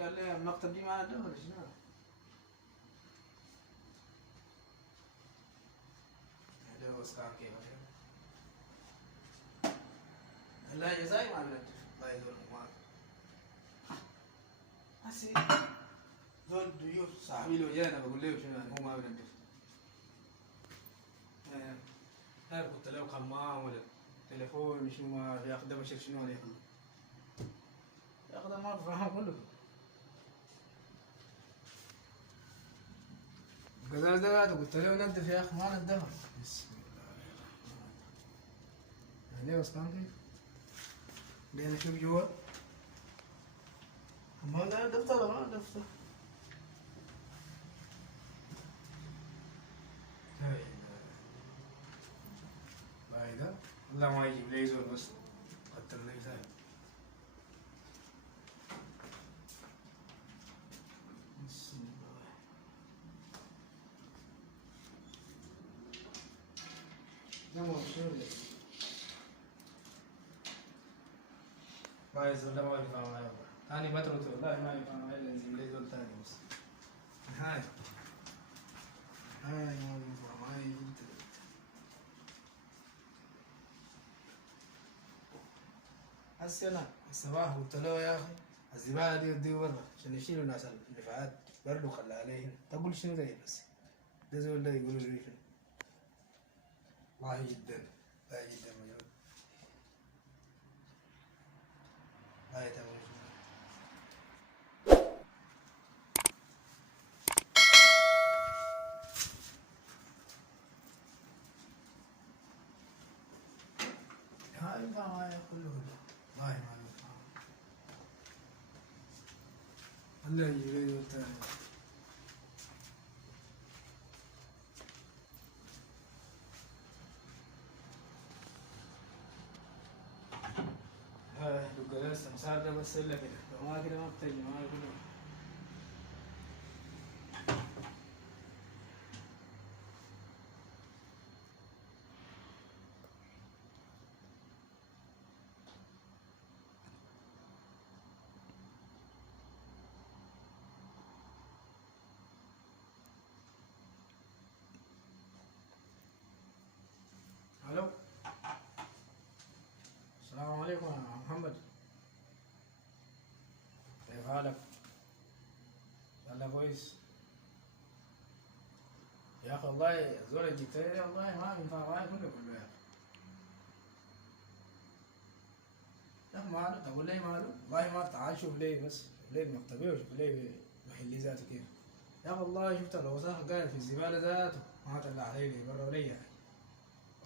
ولا المكتب دي معنا ده ولا شنو؟ هذا هو اسكار كيف لا جزاي ما بنتف الله يدور ما هسي زول ضيوف صاحبي لو جانا بقول له شنو هو ما بنتف هاي قلت له قمام ولا تليفون شنو ما ياخذ بشر شنو عليه ياخذ ما بفهم كله القزاز ده قلت له نظف يا اخي ما نظفها بسم الله الرحمن الرحيم بس كان كيف بدينا نشوف جوا ما ده دفتر ما دفتر ده لا ما يجيب لي زول بس قتل لي ثاني بسم الله ده مو شنو ده ما يزول ده ما ينفع معي والله ثاني بترته والله ما ينفع معي الا ينزل لي زول ثاني بس هاي ما ينفع معي هسه انا الصباح قلت له يا اخي الزباله دي وديه برا عشان يشيلوا ناس الدفاعات برضه خلى عليه هنا تقول شنو ده بس ده زول ده يقولوا لي شنو والله جدا والله جدا مجنون والله تمام هاي ينفع معايا كله والله ما ينفع والله يجي لي زول تاني دق له السمسار ده بس الا كده لو ما كده ما بتجي ما كله الو السلام عليكم يا محمد كيف حالك؟ والله كويس يا اخي والله الزول اللي جبته لي والله ما ينفع معايا كله يا اخي يا اخي ماله تقول لي ماله والله ما تعال شوف لي بس شوف لي مكتبي وشوف لي محلي ذاته كيف يا اخي والله شفت الوساخ قاعد في الزباله ذاته ما طلع علي برا ولا يعني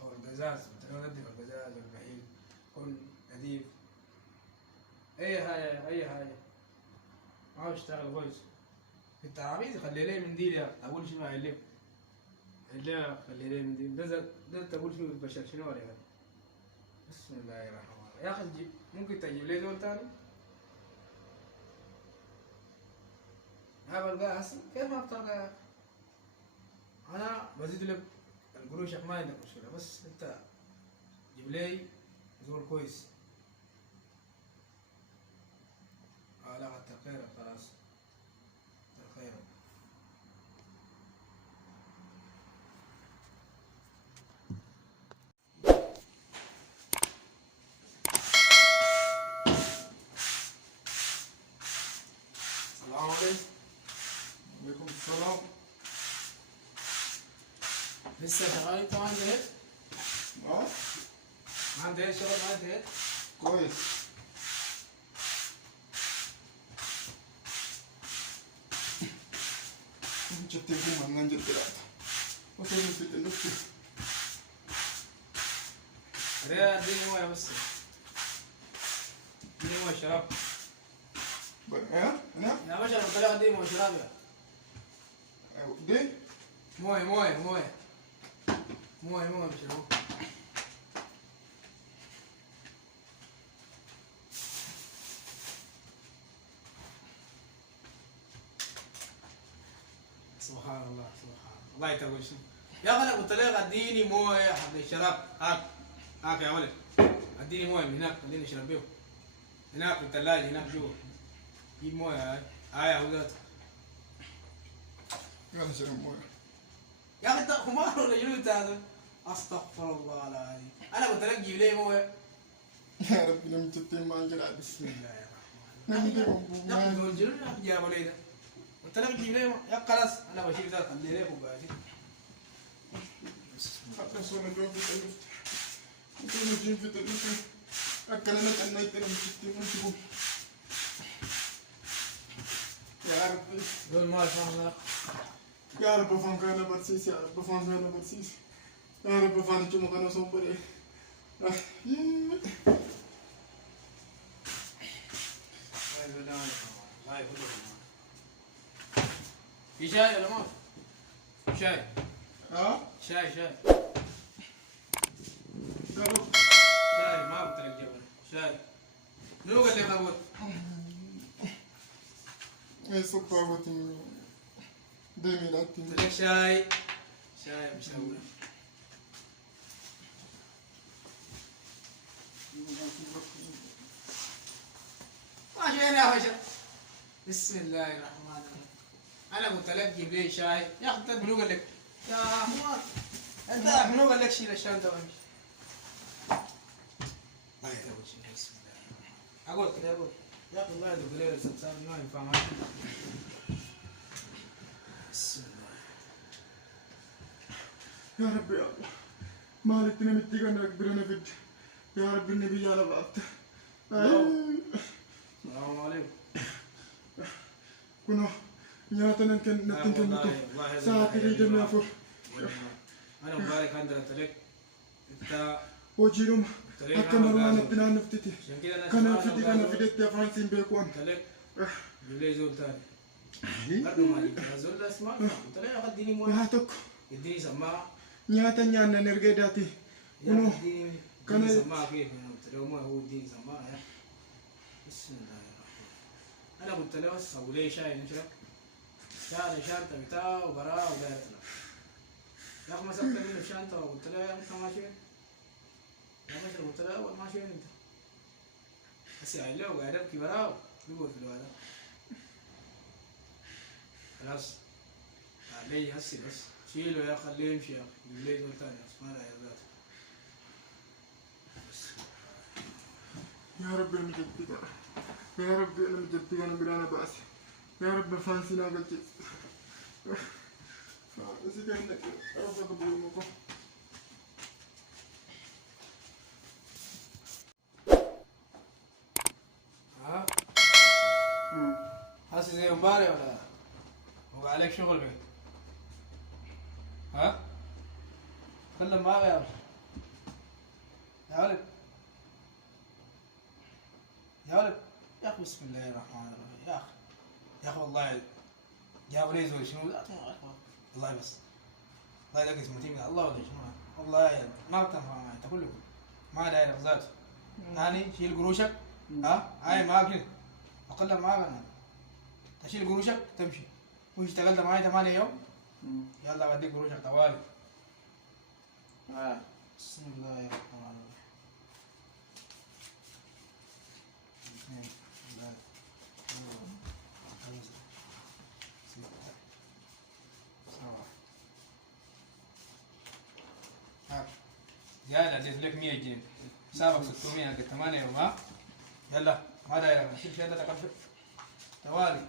او القزاز قلت له نظف القزاز والبحيل كن نظيف اي حاجه ما بيشتغل كويس انت عبيط خلي لي منديل يا اخي اقول شنو هيلف لا خلي لي منديل ده تقول شنو البشر شنو عليه بسم الله الرحمن الرحيم يا اخي ممكن تجيب لي زول تاني ما بلقاه هسه كيف ما بتلقاه يا اخي انا بزيد لك القروش ما عندك مشكله بس انت جيب لي زول كويس لا كتر خيرك خلاص كتر خيرك السلام عليكم وعليكم السلام. لسه شغال انت ما انتهيت؟ اه ما انتهيت شغل ما انتهيت؟ كويس. جبتكم من ننجل ثلاثة وصلنا في النص. ريا اديني مويه بس اديني مويه شراب ايه انا يا باشا قلت لك اديني مويه شراب يا دي مويه بشربوه سبحان الله الله يتقول شنو يا اخي انا قلت لك اديني مويه حق الشراب هاك يا ولد اديني مويه من هناك خليني اشرب بيه هناك في الثلاجه هناك جوا جيب مويه هاي هاي أولاد يلا شرب مويه. يا أخي أنت خمار ولا شنو أنت هذا؟ أستغفر الله العظيم أنا قلت لك جيب لي مويه. يا ربي لم تتم ما انجلع بسم الله الرحمن الرحيم. يا أخي دول جنون جابوا لي ده. قلت لك جيب لي مويه يا خلاص أنا بشيل ده خلي لك وبعدين. حتى صونا جوا في التلفت. نكون نجيب في التلفت. أكلنا كنا يتنا مشتي منتبه. يا ربي. دول ما شاء الله. يا رب فان كان برسيس، يا رب فان كان برسيس. يا رب فان cuma كانوا صوبري. في شاي ولا ما؟ شاي. ها؟ شاي شاي. يا رب. شاي ما قلت لك جبل. شاي. منو قال لك أقول؟ إيه سكر وتمي. دمي لا تمي. قلت لك شاي. شاي مش هقول. ما شاي يا باشا. بسم الله الرحمن الرحيم. أنا قلت لك جيب لي شاي. يا أخي أنت منو قال لك؟ يا حمار. أنت منو قال لك شيل الشنطة وامشي؟ ما يتوجه بسم الله. أقول كده أقول. يا أخي الله يدق لي السبساب ما ينفع معك. بسم الله. يا رب يا الله. مالك نمتي كنا كبرنا فيد. يا رب النبي على بعض. السلام عليكم. كنا نياتنا كن نتكلم نتو ساعة ريجا نافور. أنا مبارك عندك تلك. أنت وجيرهم أكمل وانا بنا نفتتي. كان نفتتي كان فتت يا فرانسين بيكون. تلك. جلي زول تاني. أرنو مالي. زول اسمع. تلك أخذ ديني موي. وهاتك. الديني سماع. نياتا نيانا نرجع داتي. كنا كان سماع كيف؟ تلك موي هو الديني سماع يا. بسم الله الرحمن. أنا قلت له بس أبو لي شاي نشرب. شاي شانتة بتاع وبراه ودايرة له. يا أخي مسكت منه الشانتة وقلت له يا أنت ماشي وين؟ يا باشا قلت له أول ماشي وين أنت؟ بس قاعد له وقاعد أبكي براه يقول في الوالد. خلاص علي هسي بس شيله يا خليه يمشي يا أخي بالليل زول تاني ما لا يرضى. يا رب المجدد يا رب المجدد أنا بلا بأس يا رب فانسينا قلت فانسي كأنك أرفع قبول مكو ها؟ هسي زي مباري ولا هو عليك شغل بيه؟ ها؟ تكلم معايا يا يا ولد يا ولد يا اخي بسم الله الرحمن الرحيم يا اخي يا اخي والله جابوا لي زول شنو والله بس الله يلقى اسمه تيمي الله ولا شنو والله ما بتنفع معي انت كلكم ما داير ذاته ثاني شيل قروشك ها هاي معاك كده اقل معاك انا تشيل قروشك تمشي واشتغلت معي 8 يوم يلا بديك قروشك طوالي بسم الله الرحمن الرحيم زيادة اديت لك 100 جنيه سابق 600 قد 8 يوم ها يلا ما دايرك شوف يلا تقفل توالي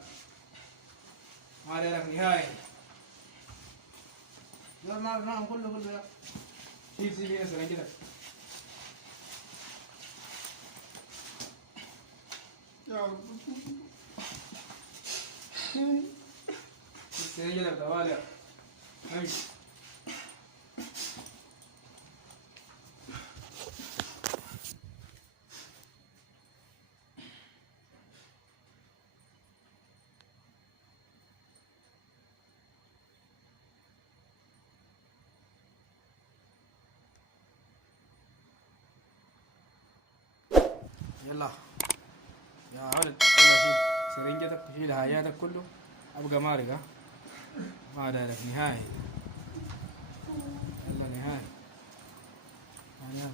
ما دايرك نهائي لا ما كله يا شيل سيبي اسرع كده يا رب سيجي لك توالي امشي يلا يا ولد يلا شيل سرنجتك شيل حاجاتك كله ابقى مارق ها ما دايرك نهائي يلا نهائي يعني